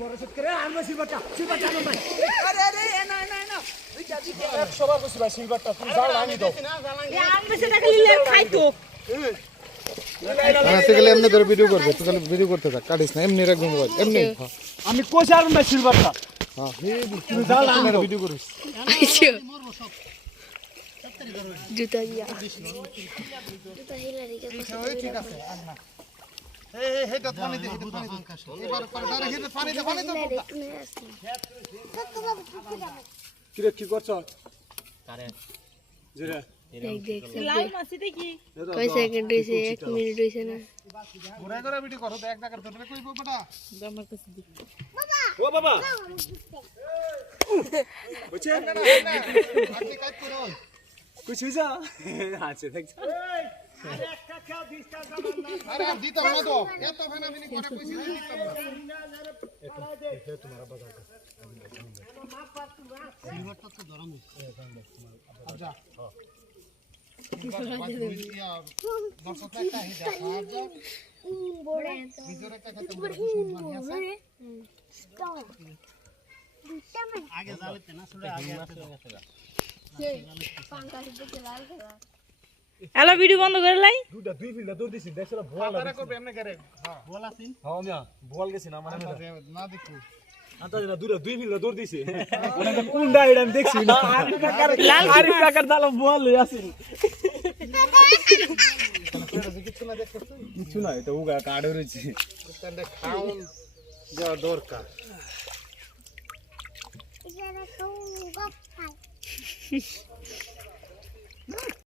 বড় সেট করে আনবো সিলভারটা আনো ভাই আরে না সবার বসে ভাই সিলভারটা তুমি যাও আনি দাও আনবে সেটা খালি খাইতো আনাতে গেলে এমনি ধরে ভিডিও করবে তুই খালি ভিডিও করতে থাক কাটিস না এমনি রাখবো মোবাইল এমনি আমি কইছি আর ভাই সিলভারটা হ্যাঁ তুমি যাও আনি দাও ভিডিও করিস জুতা দিয়া জুতা হিলারি কে ঠিক আছে আর না এই হেটা পানি দে এবার পারে হেটা পানি দে কি রে কি করছ কারে জেরা দেখ লাইভ আছে দেখি কয় সেকেন্ড হইছে 1 মিনিট হইছে না ঘুরে ঘুরে ভিডিও করো তো এক জায়গা ধরে কইব বেটা আমার কাছে দেখি ও বাবা বুঝছে আপনি কাজ করো কুছ হইছা আছে দেখছ আরে দিতাম না তো এত ফেনাফিনি করে কইছি দিতাম না সিলভারটা তো ধরাম আচ্ছা দর্শক একটা হে দেখা যা বড় ভিতরে একটা কত বড় সম্মানী আছে আগে যাবে না শুনে আগে পাঙ্কা দিতে লাল খেলা হ্যালো ভিডিও বন্ধ করে লাই দুটা দুই ফিল্ডা দৌড় দিছি দেখছলা বল তারা করবে এমনি করে হ্যাঁ বল আছেন হ্যাঁ মিয়া বল গেছি না মানে না দেখো আতা না দুটা দুই ফিল্ডা দৌড় দিছি ওটা কোনটা এটা আমি দেখছি না আরিফ কাকার দালা বল লই আসি কিছু না এটা উগা কাড়ে রইছে তাহলে খাউন যা দরকার এখানে তো গপ খাই